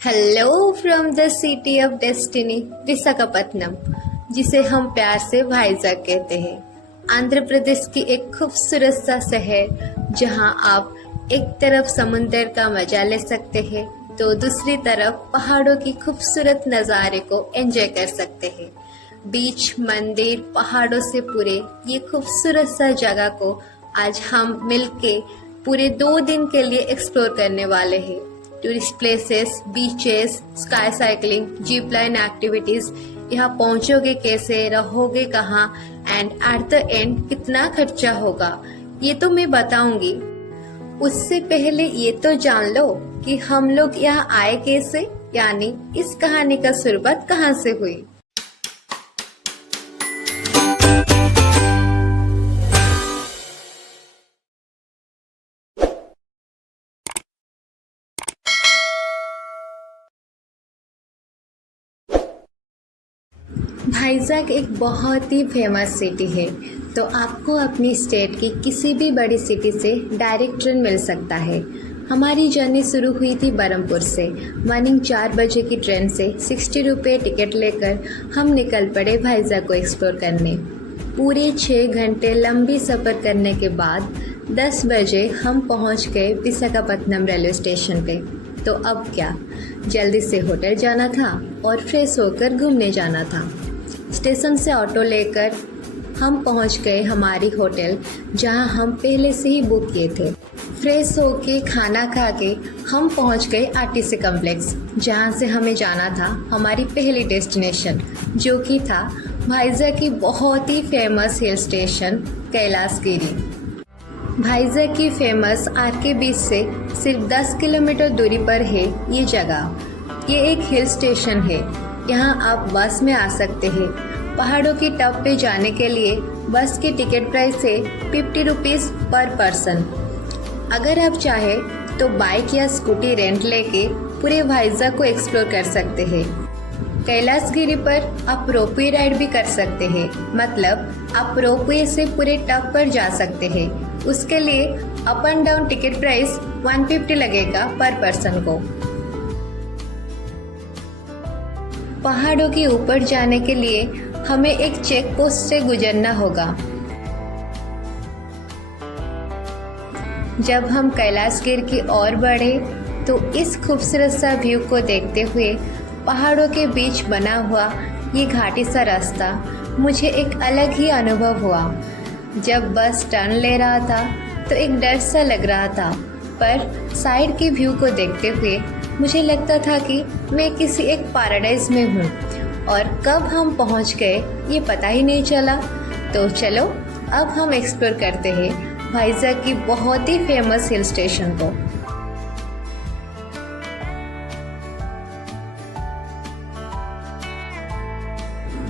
Hello from the city of destiny Visakhapatnam, जिसे हम प्यार से वाइजैक कहते हैं। आंध्र प्रदेश की एक खूबसूरत सा शहर जहां आप एक तरफ समुंदर का मजा ले सकते हैं तो दूसरी तरफ पहाड़ों की खूबसूरत नज़ारे को एंजॉय कर सकते हैं। बीच, मंदिर, पहाड़ों से पूरे ये खूबसूरत सा जगह को आज हम मिलके पूरे 2 दिन के लिए एक्सप्लोर करने वाले हैं। Tourist places, beaches, sky cycling, jeep line activities, यहाँ पहुँचोगे कैसे, रहोगे कहाँ एंड एट द एंड कितना खर्चा होगा, ये तो मैं बताऊंगी। उससे पहले ये तो जान लो कि हम लोग यहाँ आए कैसे, यानी इस कहानी का शुरुआत कहाँ से हुई। वाइजैक एक बहुत ही फेमस सिटी है, तो आपको अपनी स्टेट की किसी भी बड़ी सिटी से डायरेक्ट ट्रेन मिल सकता है। हमारी जर्नी शुरू हुई थी बरहमपुर से। मॉर्निंग 4 बजे की ट्रेन से 60 रुपये टिकट लेकर हम निकल पड़े वाइजैक को एक्सप्लोर करने। पूरे 6 घंटे लंबी सफ़र करने के बाद 10 बजे हम पहुंच गए विशाखापत्तनम रेलवे स्टेशन पे। तो अब क्या, जल्दी से होटल जाना था और फ्रेश होकर घूमने जाना था। स्टेशन से ऑटो लेकर हम पहुंच गए हमारी होटल, जहां हम पहले से ही बुक किए थे। फ्रेश होके खाना खा के हम पहुंच गए आरटीसी कॉम्प्लेक्स, जहां से हमें जाना था हमारी पहली डेस्टिनेशन, जो कि था वाइजैक की बहुत ही famous hill station Kailasagiri. Vizag की फेमस आरके बीच से सिर्फ 10 किलोमीटर दूरी पर है ये जगह। ये एक हिल स्टेशन है। यहाँ आप बस में आ सकते हैं। पहाड़ों की टॉप पे जाने के लिए बस की टिकट प्राइस है 50 रुपीज़ पर पर्सन। अगर आप चाहें तो बाइक या स्कूटी रेंट लेके पूरे वाइजैक को एक्सप्लोर कर सकते हैं। कैलाशगिरी पर आप रोपवे राइड भी कर सकते हैं, मतलब आप रोपवे से पूरे टॉप पर जा सकते हैं। उसके लिए up and down ticket price 150 लगेगा पर पर्सन को। पहाड़ों के ऊपर जाने के लिए हमें एक चेक पोस्ट से गुजरना होगा। जब हम कैलाशगिरी की ओर बढ़े तो इस खूबसूरत सा व्यू को देखते हुए पहाड़ों के बीच बना हुआ ये घाटी सा रास्ता मुझे एक अलग ही अनुभव हुआ। जब बस टर्न ले रहा था तो एक डर सा लग रहा था, पर साइड के व्यू को देखते हुए मुझे लगता था कि मैं किसी एक पैराडाइज में हूँ, और कब हम पहुँच गए ये पता ही नहीं चला। तो चलो अब हम एक्सप्लोर करते हैं वाइजैक की बहुत ही फेमस हिल स्टेशन को।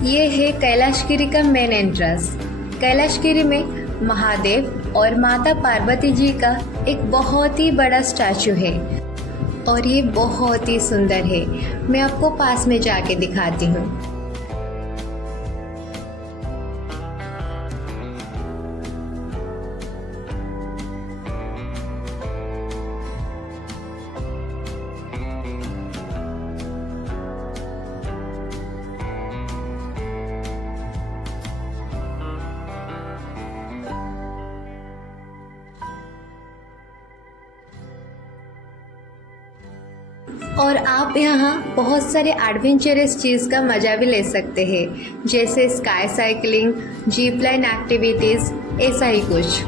ये है कैलाशगिरी का मेन एंट्रेंस। कैलाशगिरी में महादेव और माता पार्वती जी का एक बहुत ही बड़ा स्टैचू है और ये बहुत ही सुंदर है। मैं आपको पास में जाके दिखाती हूँ। और आप यहाँ बहुत सारे एडवेंचरस चीज़ का मज़ा भी ले सकते हैं, जैसे sky cycling, jeep line activities, ऐसा ही कुछ।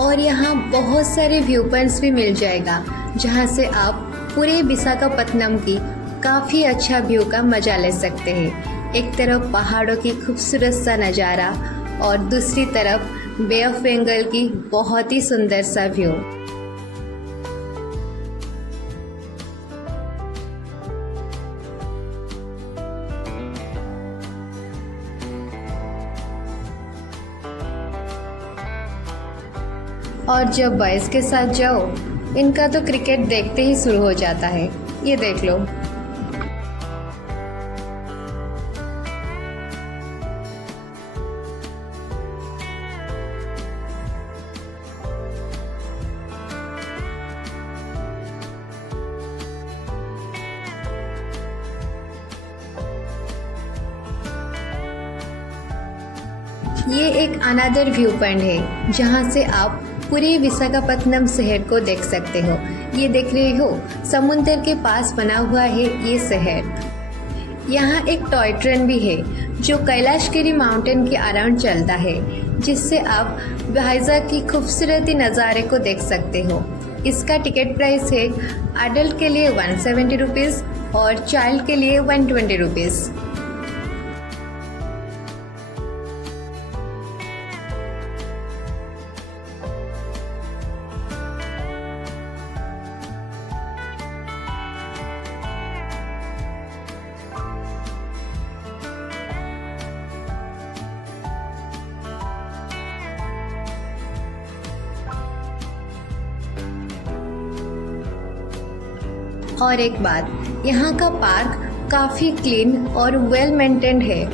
और यहाँ बहुत सारे व्यू पॉइंट्स भी मिल जाएगा, जहाँ से आप पूरे विशाखापत्तनम की काफ़ी अच्छा व्यू का मजा ले सकते हैं। एक तरफ पहाड़ों की खूबसूरत सा नज़ारा और दूसरी तरफ बे ऑफ बंगाल की बहुत ही सुंदर सा व्यू। और जब बॉयज़ के साथ जाओ, इनका तो क्रिकेट देखते ही शुरू हो जाता है। ये देख लो। ये एक अनदर व्यू पॉइंट है जहाँ से आप पूरे विशाखापत्तनम शहर को देख सकते हो। ये देख रहे हो, समुद्र के पास बना हुआ है ये शहर। यहाँ एक टॉय ट्रेन भी है जो कैलाशगिरी माउंटेन के अराउंड चलता है, जिससे आप वाइजैक की खूबसूरती नज़ारे को देख सकते हो। इसका टिकट प्राइस है अडल्ट के लिए 170 रुपीज़ और चाइल्ड के लिए 120 रुपीज़। और एक बात, यहाँ का पार्क काफ़ी क्लीन और वेल मेंटेन्ड है।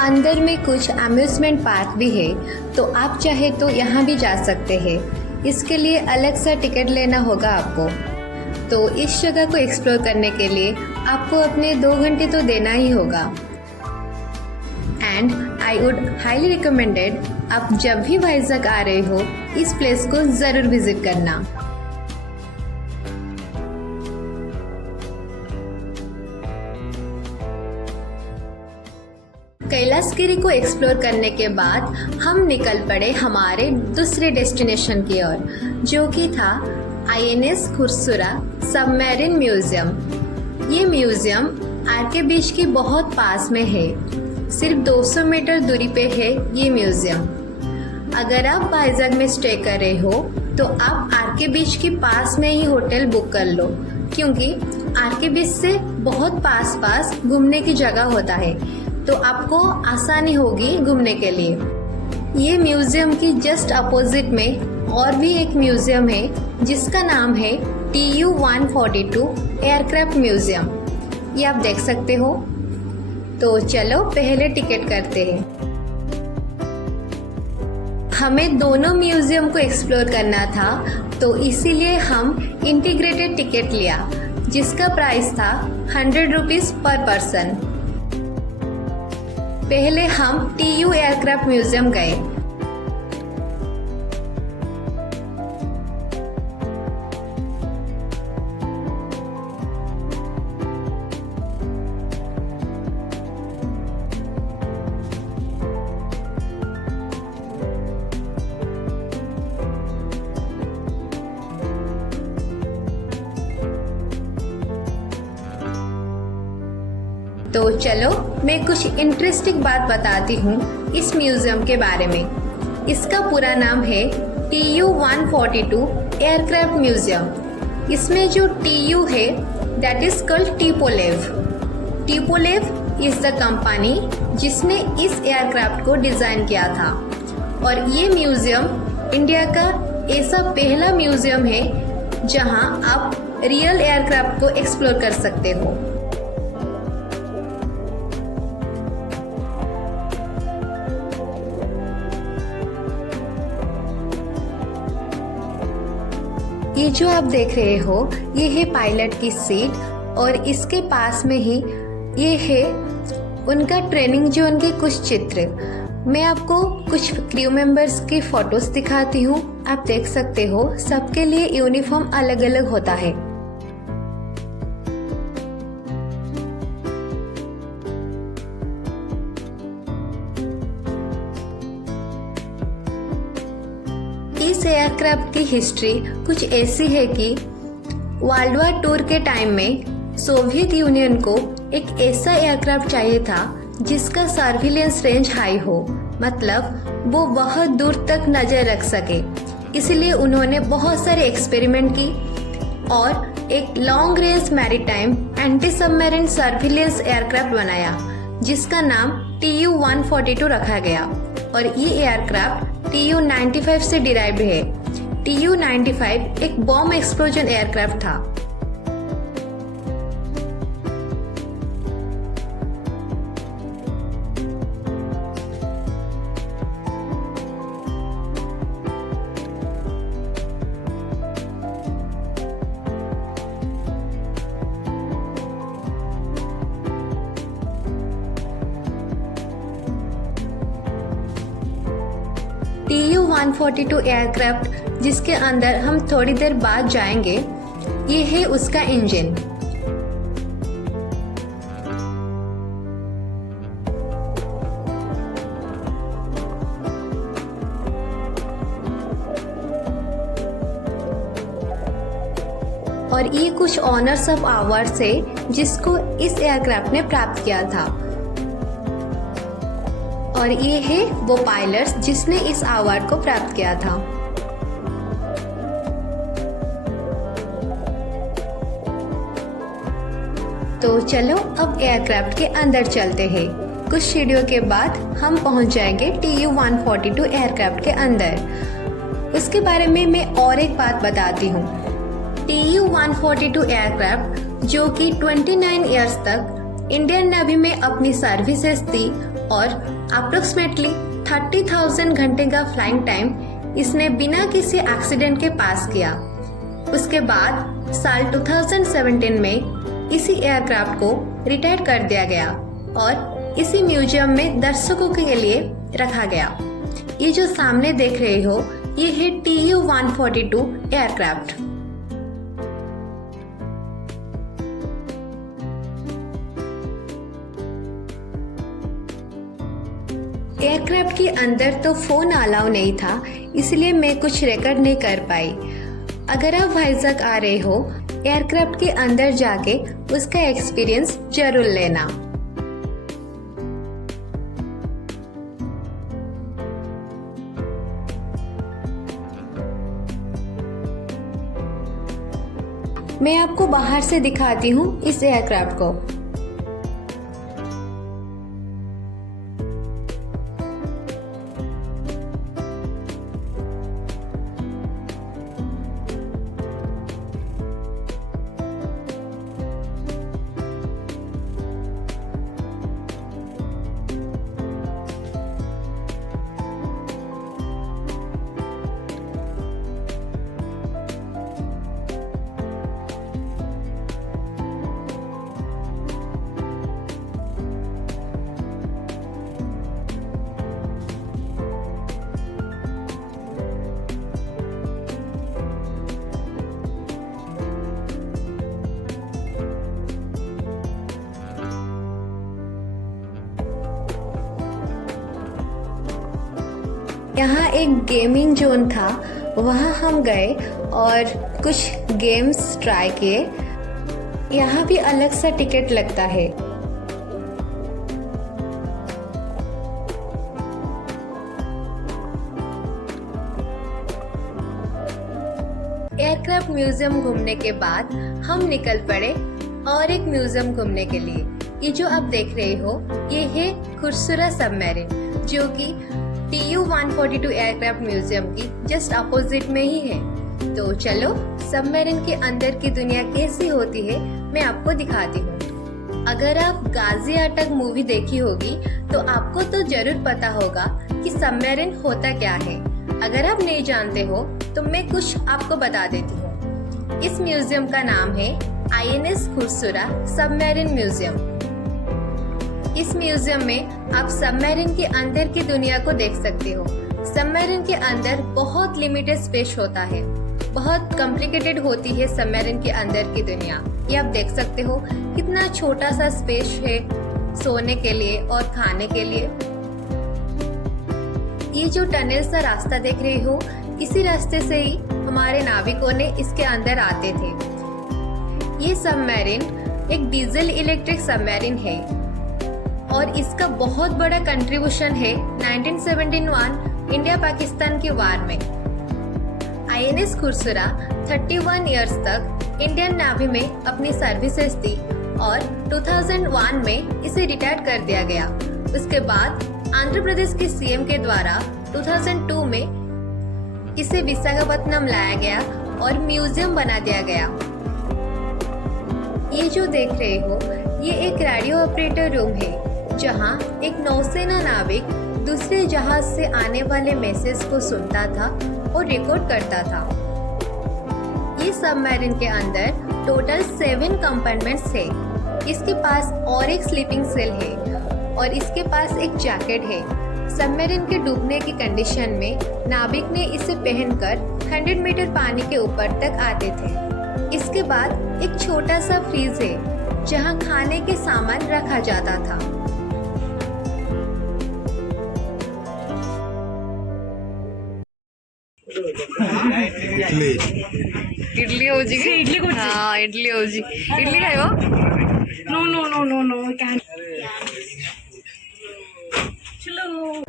अंदर में कुछ अम्यूज़मेंट पार्क भी है, तो आप चाहे तो यहाँ भी जा सकते हैं। इसके लिए अलग सा टिकट लेना होगा आपको। तो इस जगह को एक्सप्लोर करने के लिए आपको अपने 2 घंटे तो देना ही होगा। And I would highly recommended, आप जब भी वाइजैक आ रहे हो इस प्लेस को ज़रूर विजिट करना। कैलाशगिरी को एक्सप्लोर करने के बाद हम निकल पड़े हमारे दूसरे डेस्टिनेशन की ओर, जो कि था INS खुर्सुरा सबमरीन म्यूजियम। ये म्यूजियम आरके बीच के बहुत पास में है, सिर्फ 200 मीटर दूरी पे है ये म्यूजियम। अगर आप वाइजैक में स्टे कर रहे हो तो आप आरके बीच के पास में ही होटल बुक कर लो, क्योंकि आरके बीच से बहुत पास घूमने की जगह होता है, तो आपको आसानी होगी घूमने के लिए। ये म्यूजियम की जस्ट अपोजिट में और भी एक म्यूजियम है जिसका नाम है TU-142 एयरक्राफ्ट म्यूजियम। ये आप देख सकते हो। तो चलो पहले टिकट करते हैं। हमें दोनों म्यूजियम को एक्सप्लोर करना था, तो इसीलिए हम इंटीग्रेटेड टिकट लिया, जिसका प्राइस था 100 रुपीज़ पर पर्सन। पहले हम TU एयरक्राफ्ट म्यूजियम गए। तो चलो मैं कुछ इंटरेस्टिंग बात बताती हूँ इस म्यूजियम के बारे में। इसका पूरा नाम है TU-142 एयरक्राफ्ट म्यूजियम। इसमें जो TU है that is called Tupolev. Tupolev is the company जिसने इस एयरक्राफ्ट को डिज़ाइन किया था, और ये म्यूजियम इंडिया का ऐसा पहला म्यूजियम है जहाँ आप रियल एयरक्राफ्ट को एक्सप्लोर कर सकते हो। ये जो आप देख रहे हो ये है पायलट की सीट, और इसके पास में ही ये है उनका ट्रेनिंग जोन के कुछ चित्र। मैं आपको कुछ क्रू मेंबर्स की फोटोज दिखाती हूँ। आप देख सकते हो सबके लिए यूनिफॉर्म अलग अलग होता है। इस एयरक्राफ्ट एयरक्राफ्ट की हिस्ट्री कुछ ऐसी है कि वर्ल्ड वॉर टूर के टाइम में सोवियत यूनियन को एक ऐसा एयरक्राफ्ट चाहिए था जिसका सर्विलेंस रेंज हाई हो, मतलब वो बहुत दूर तक नजर रख सके। इसलिए उन्होंने बहुत सारे एक्सपेरिमेंट की और एक long range maritime anti submarine surveillance aircraft बनाया जिसका नाम TU-142 रखा गया और ये एयरक्राफ्ट TU-95 से डिराइव्ड है। TU-95 एक बॉम्ब एक्सप्लोजन एयरक्राफ्ट था। TU-142 एयरक्राफ्ट जिसके अंदर हम थोड़ी देर बाद जाएंगे, ये है उसका इंजन। और ये कुछ ऑनर्स ऑफ अवार्ड्स है जिसको इस एयरक्राफ्ट ने प्राप्त किया था। और ये है वो पायलट्स जिसने इस अवार्ड को प्राप्त किया था। तो चलो अब एयरक्राफ्ट के अंदर चलते हैं। कुछ सीढ़ियों के बाद हम पहुंच जाएंगे TU-142 एयरक्राफ्ट के अंदर। उसके बारे में मैं और एक बात बताती हूँ। TU-142 एयरक्राफ्ट जो कि 29 इयर्स तक इंडियन नेवी में अपनी सर्विसेज दी और अप्रोक्सीमेटली 30,000 घंटे का फ्लाइंग टाइम इसने बिना किसी एक्सीडेंट के पास किया। उसके बाद साल 2017 में इसी एयरक्राफ्ट को रिटायर कर दिया गया और इसी म्यूजियम में दर्शकों के लिए रखा गया। ये जो सामने देख रहे हो ये है TU-142 एयरक्राफ्ट। एयरक्राफ्ट के अंदर तो फोन अलाउ नहीं था, इसलिए मैं कुछ रिकॉर्ड नहीं कर पाई। अगर आप वाइजैक आ रहे हो, एयरक्राफ्ट के अंदर जाके उसका एक्सपीरियंस जरूर लेना। मैं आपको बाहर से दिखाती हूँ इस एयरक्राफ्ट को। यहाँ एक गेमिंग जोन था, वहाँ हम गए और कुछ गेम्स ट्राई किए। यहाँ भी अलग सा टिकट लगता है। एयरक्राफ्ट म्यूजियम घूमने के बाद हम निकल पड़े और एक म्यूजियम घूमने के लिए। ये जो आप देख रहे हो ये है खुरसुरा सबमरीन, जो कि TU-142 एयरक्राफ्ट म्यूजियम की जस्ट अपोजिट में ही है। तो चलो सबमरीन के अंदर की दुनिया कैसी होती है मैं आपको दिखाती हूँ। अगर आप गाजी अटैक मूवी देखी होगी तो आपको तो जरूर पता होगा कि सबमरीन होता क्या है। अगर आप नहीं जानते हो तो मैं कुछ आपको बता देती हूँ। इस म्यूजियम का नाम है INS खुरसुरा सबमरीन म्यूजियम। इस म्यूजियम में आप सबमरीन के अंदर की दुनिया को देख सकते हो। सबमरीन के अंदर बहुत लिमिटेड स्पेस होता है, बहुत कॉम्प्लिकेटेड होती है सबमरीन के अंदर की दुनिया। ये आप देख सकते हो कितना छोटा सा स्पेस है सोने के लिए और खाने के लिए। ये जो टनल सा रास्ता देख रहे हो इसी रास्ते से ही हमारे नाविकों ने इसके अंदर आते थे। ये सबमरीन एक डीजल इलेक्ट्रिक सबमरीन है और इसका बहुत बड़ा कंट्रीब्यूशन है 1971 इंडिया पाकिस्तान के वार में। INS खुरसुरा 31 इयर्स तक इंडियन नेवी में अपनी सर्विसेज दी और 2001 में इसे रिटायर कर दिया गया। उसके बाद आंध्र प्रदेश के CM के द्वारा 2002 में इसे विशाखापत्तनम लाया गया और म्यूजियम बना दिया गया। ये जो देख रहे हो ये एक रेडियो ऑपरेटर रूम है जहां एक नौसेना नाविक दूसरे जहाज से आने वाले मैसेज को सुनता था और रिकॉर्ड करता था। ये सबमरीन के अंदर टोटल 7 कंपार्टमेंट्स है। इसके पास और एक स्लीपिंग सेल है और इसके पास एक जैकेट है। सबमरीन के डूबने की कंडीशन में नाविक ने इसे पहनकर 100 मीटर पानी के ऊपर तक आते थे। इसके बाद एक छोटा सा फ्रीज है जहां खाने के सामान रखा जाता था। इडली होजी की इडली को हाँ इडली होजी इडली खाइबो no no no no no कैन चलो।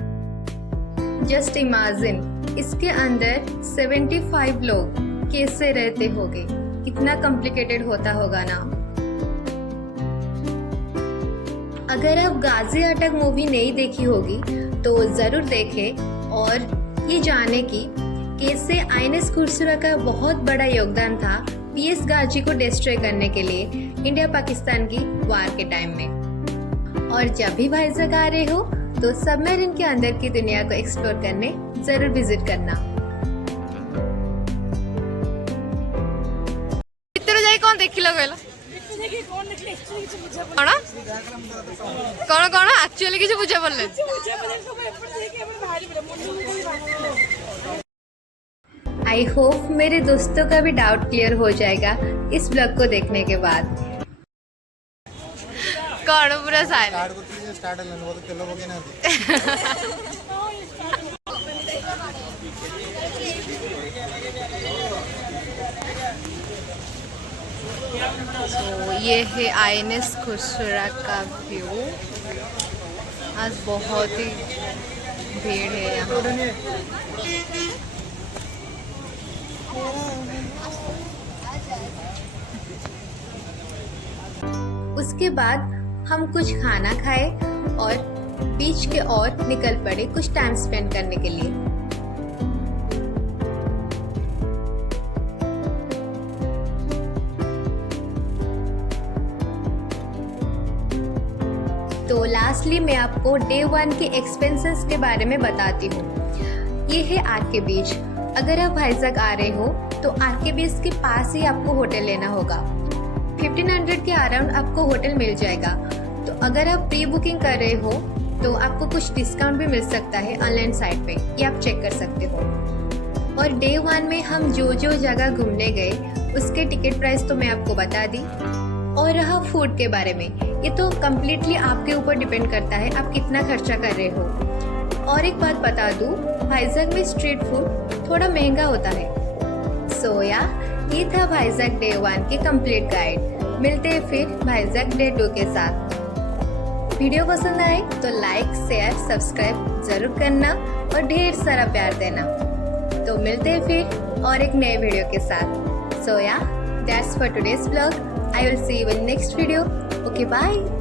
जस्ट इमेजिन इसके अंदर 75 लोग कैसे रहते होंगे, कितना कॉम्प्लिकेटेड होता होगा ना। अगर आप गाजी अटक मूवी नहीं देखी होगी तो जरूर देखें और ये जाने की कैसे INS खुरसुरा का बहुत बड़ा योगदान था PS गाजी को डिस्ट्रॉय करने के लिए इंडिया पाकिस्तान की वार के टाइम में। और जब भी वाइजैक आ रहे हो तो सबमरीन के अंदर की दुनिया को एक्सप्लोर करने जरूर विजिट करना। कौन देखिल कहला कौन कौन एक्चुअली किसी बुझा पड़े। आई होप मेरे दोस्तों का भी डाउट क्लियर हो जाएगा इस ब्लॉग को देखने के बाद। कौन पूरा साइलेंट तो ये है INS खुरसुरा का व्यू। आज बहुत ही भीड़ है यहाँ। उसके बाद हम कुछ खाना खाए और बीच के ओर निकल पड़े कुछ टाइम स्पेंड करने के लिए। तो लास्टली मैं आपको डे 1 के एक्सपेंसेस के बारे में बताती हूँ। ये है RK बीच। अगर आप वाइजैक आ रहे हो तो RK बीच के पास ही आपको होटल लेना होगा। 1500 के अराउंड आपको होटल मिल जाएगा। तो अगर आप प्री बुकिंग कर रहे हो तो आपको कुछ डिस्काउंट भी मिल सकता है ऑनलाइन साइट पे, ये आप चेक कर सकते हो। और डे 1 में हम जो जो जगह घूमने गए उसके टिकट प्राइस तो मैं आपको बता दी। और रहा फूड के बारे में, ये तो कम्प्लीटली आपके ऊपर डिपेंड करता है आप कितना खर्चा कर रहे हो। और एक बात बता दूँ, वाइजैक में स्ट्रीट फूड थोड़ा महंगा होता है। सो ये था वाइजैक डे 1 की कंप्लीट गाइड। मिलते हैं फिर वाइजैक डे 2 के साथ। वीडियो पसंद आए तो लाइक शेयर सब्सक्राइब जरूर करना और ढेर सारा प्यार देना। तो मिलते हैं फिर और एक नए वीडियो के साथ। So that's for today's vlog. I will see you in next video. Okay, bye.